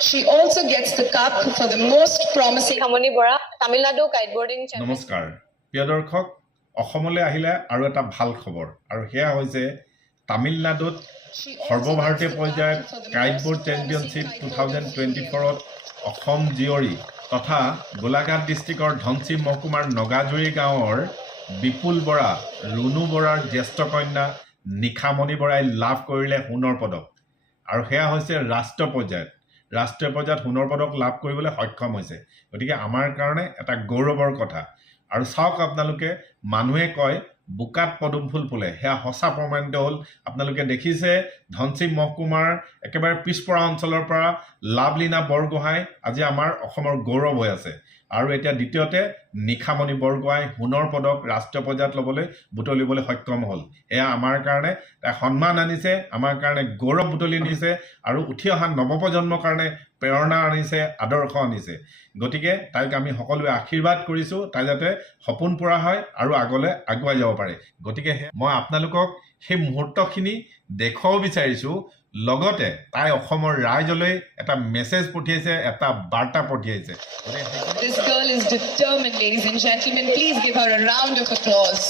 She also gets the cup for the most promising. Hamoni Bora, Tamil Nadu kiteboarding champion. নমস্কাৰ প্ৰিয় দৰ্শক অসমলৈ আহিলে আৰু এটা ভাল খবৰ আৰু হেয়া হৈছে তামিলনাডুত সৰ্বভাৰতীয় পৰ্যায়ত কাইটবোৰ্ড চেম্পিয়নশ্বিপ 2024ত অসম জীয়ৰী তথা গোলাঘাট ডিষ্ট্ৰিক্টৰ ধনচিৰি মহকুমাৰ নগাজুৰি গাঁৱৰ বিপুল বৰা ৰুণু বৰাৰ জ্যেষ্ঠ কন্যা নিখামণি বৰাই লাভ কৰিলে সোণৰ পদক আৰু হেয়া হৈছে ৰাষ্ট্ৰীয় পৰ্যায়ত সোণৰ পদক লাভ কৰিবলৈ সক্ষম হৈছে গতিকে আমাৰ কাৰণে এটা গৌৰৱৰ কথা আৰু চাওক আপোনালোকে মানুহে কয় বুকাত পদুম ফুল ফুলে হেয়া সঁচা প্ৰমাণিত হ'ল আপোনালোকে দেখিছে ধনচিৰি মহকুমাৰ একেবাৰে পিছপৰা অঞ্চলৰ পৰা লাভলীনা বৰগোহাঁই আজি আমাৰ অসমৰ গৌৰৱ হৈ আছে আৰু এতিয়া দ্বিতীয়তে নিখামণি বৰগোহাঁই সোণৰ পদক ৰাষ্ট্ৰীয় পৰ্যায়ত ল'বলৈ বুটলিবলৈ সক্ষম হ'ল এয়া আমাৰ কাৰণে এক সন্মান আনিছে আমাৰ কাৰণে গৌৰৱ বুটলি আনিছে আৰু উঠি অহা নৱপ্ৰজন্মৰ কাৰণে প্ৰেৰণা আনিছে আদৰ্শ আনিছে গতিকে তাইক আমি সকলোৱে আশীৰ্বাদ কৰিছোঁ তাই যাতে সপোন পূৰা হয় আৰু আগলৈ আগুৱাই যাব পাৰে গতিকে মই আপোনালোকক সেই মুহূৰ্তখিনি দেখুৱাব বিচাৰিছোঁ লগতে তাই অসমৰ ৰাইজলৈ এটা মেছেজ পঠিয়াইছে এটা বাৰ্তা পঠিয়াইছে This girl is determined, ladies and gentlemen. Please give her a round of applause.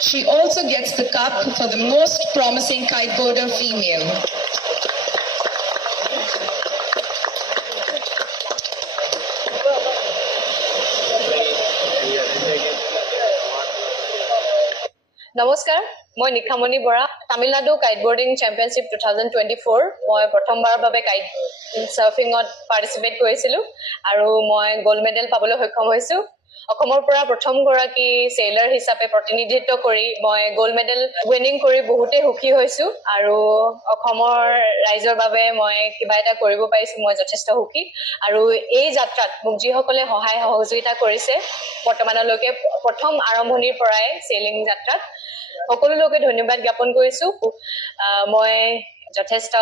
She also gets the cup for the most promising kiteboarder female. নমস্কাৰ মই নিখামণি বৰা তামিলনাডু কাইটবোৰ্ডিং চেম্পিয়নশ্বিপ 2024 মই প্ৰথমবাৰৰ বাবে কাইট সাৰ্ফিঙত পাৰ্টিচিপেট কৰিছিলোঁ আৰু মই গোল্ড মেডেল পাবলৈ সক্ষম হৈছোঁ অসমৰ পৰা প্ৰথম গৰাকী চেইলাৰ হিচাপে প্ৰতিনিধিত্ব কৰি মই গোল্ড মেডেল উইনিং কৰি বহুতে সুখী হৈছোঁ আৰু অসমৰ ৰাইজৰ বাবে মই কিবা এটা কৰিব পাৰিছোঁ মই যথেষ্ট সুখী আৰু এই যাত্ৰাত মোক যিসকলে সহায় সহযোগিতা কৰিছে বৰ্তমানলৈকে প্ৰথম আৰম্ভণিৰ পৰাই চেইলিং যাত্ৰাত সকলো লোকে ধন্যবাদ জ্ঞাপন কৰিছোঁ মই যথেষ্ট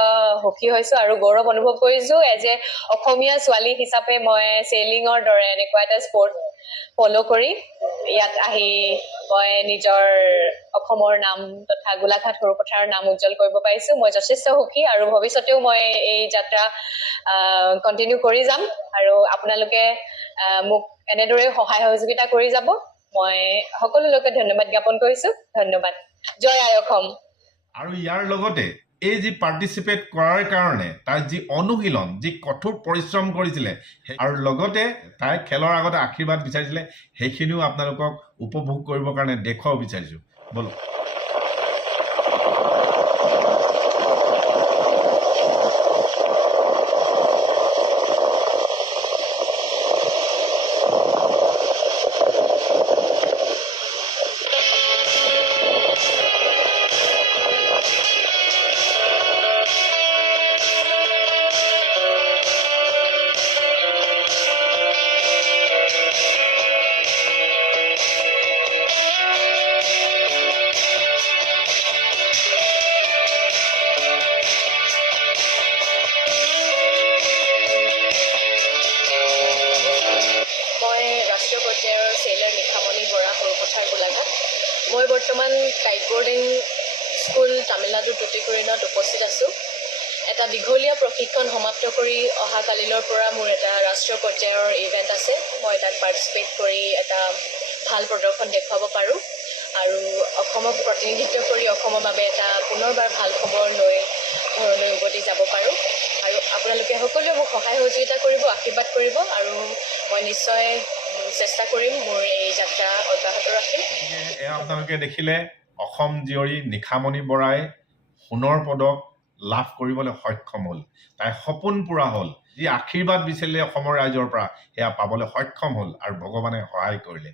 সুখী হৈছোঁ আৰু গৌৰৱ অনুভৱ কৰিছোঁ এজ এ অসমীয়া ছোৱালী হিচাপে মই চেইলিঙৰ দৰে এনেকুৱা এটা স্পৰ্ট ফ'ল' কৰি ইয়াত আহি মই নিজৰ অসমৰ নাম তথা গোলাঘাট সৰুপথাৰৰ নাম উজ্জ্বল কৰিব পাৰিছোঁ মই যথেষ্ট সুখী আৰু ভৱিষ্যতেও মই এই যাত্ৰা কণ্টিনিউ কৰি যাম আৰু আপোনালোকে মোক এনেদৰে সহায় সহযোগিতা কৰি যাব মই সকলো লোকে ধন্যবাদ জ্ঞাপন কৰিছোঁ ধন্যবাদ জয় আই অসম আৰু ইয়াৰ লগতে এই যি পাৰ্টিচিপেট কৰাৰ কাৰণে তাই যি অনুশীলন যি কঠোৰ পৰিশ্ৰম কৰিছিলে আৰু লগতে তাই খেলৰ আগতে আশীৰ্বাদ বিচাৰিছিলে সেইখিনিও আপোনালোকক উপভোগ কৰিবৰ কাৰণে দেখুৱাব বিচাৰিছোঁ বলক চেইলাৰ নিখামণি বৰা সৰুপথাৰ গোলাঘাট মই বৰ্তমান কাইটবোৰ্ডিং স্কুল তামিলনাডু টুটিকৰিণত উপস্থিত আছোঁ এটা দীঘলীয়া প্ৰশিক্ষণ সমাপ্ত কৰি অহাকালিলৰ পৰা মোৰ এটা ৰাষ্ট্ৰীয় পৰ্যায়ৰ ইভেণ্ট আছে মই তাত পাৰ্টিচিপেট কৰি এটা ভাল প্ৰদৰ্শন দেখুৱাব পাৰোঁ আৰু অসমক প্ৰতিনিধিত্ব কৰি অসমৰ বাবে এটা পুনৰবাৰ ভাল খবৰ লৈ ঘৰলৈ উভতি যাব পাৰোঁ আৰু আপোনালোকে সকলোৱে মোক সহায় সহযোগিতা কৰিব আশীৰ্বাদ কৰিব আৰু মই নিশ্চয় চেষ্টা কৰিম মোৰ এই যাত্ৰা অব্যাহত ৰাখিম এয়া আপোনালোকে দেখিলে অসম জীয়ৰী নিখামণি বৰাই সোণৰ পদক লাভ কৰিবলৈ সক্ষম হ'ল তাই সপোন পূৰা হ'ল যি আশীৰ্বাদ বিচাৰিলে অসমৰ ৰাইজৰ পৰা সেয়া পাবলৈ সক্ষম হ'ল আৰু ভগৱানে সহায় কৰিলে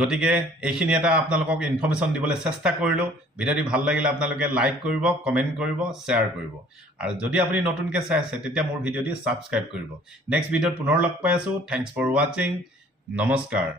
গতিকে এইখিনি এটা আপোনালোকক ইনফৰ্মেশ্যন দিবলৈ চেষ্টা কৰিলোঁ ভিডিঅ'টি ভাল লাগিলে আপোনালোকে লাইক কৰিব কমেণ্ট কৰিব শ্বেয়াৰ কৰিব আৰু যদি আপুনি নতুনকৈ চাই আছে তেতিয়া মোৰ ভিডিঅ'টি ছাবস্ক্ৰাইব কৰিব নেক্সট ভিডিঅ'ত পুনৰ লগ পাই আছোঁ থেংকছ ফৰ ৱাচিং নমস্কাৰ